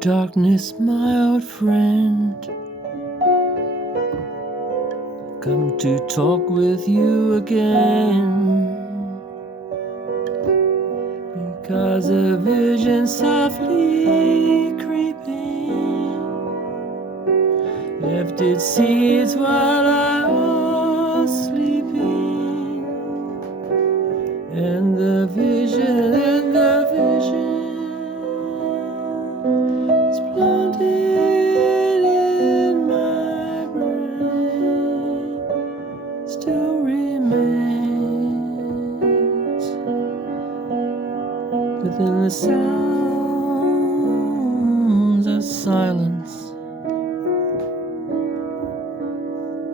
darkness, my old friend, come to talk with you again, because a vision softly creeping left its seeds while I was sleeping, and the vision is planted in my brain, still remains within the sounds of silence.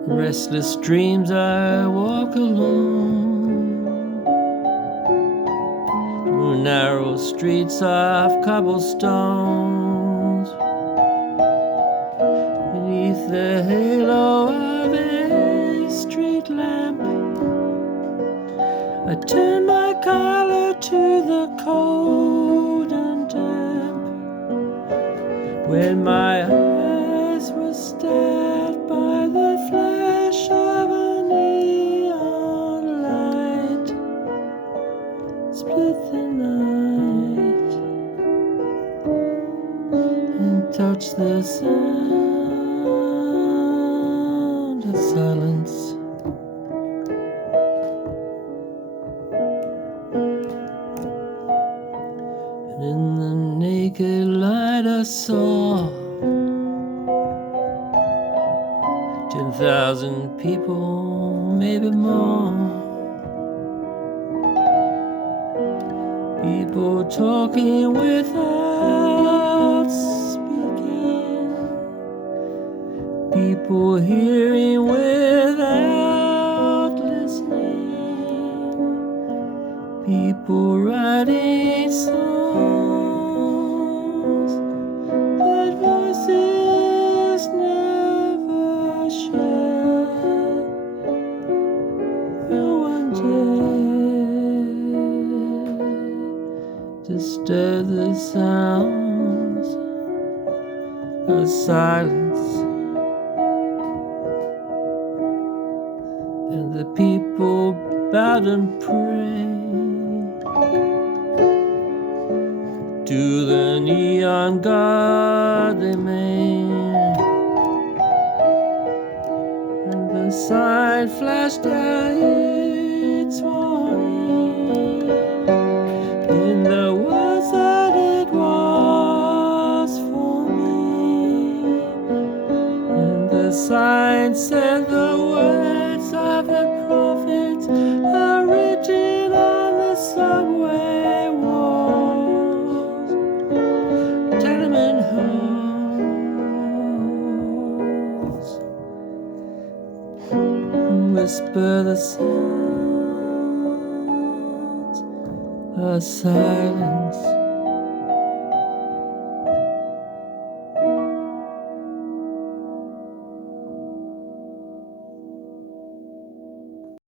In restless dreams I walk alone through narrow streets of cobblestones, beneath the halo of a street lamp. I turn my collar to the cold and damp, when my eyes were stabbed by the flash of a neon light, split the night and touch the sound of silence. And in the naked light I saw 10,000 people, maybe more. People talking without speaking, people hearing without listening, people writing songs that voices never share. No one dared to stir the sounds of silence, and the people bowed and prayed to the neon god they made, and the sign flashed out its warning in the words that it was for me, and the sign said the words of the prophets are written on the subway walls, tenement halls, and whisper the sounds of silence.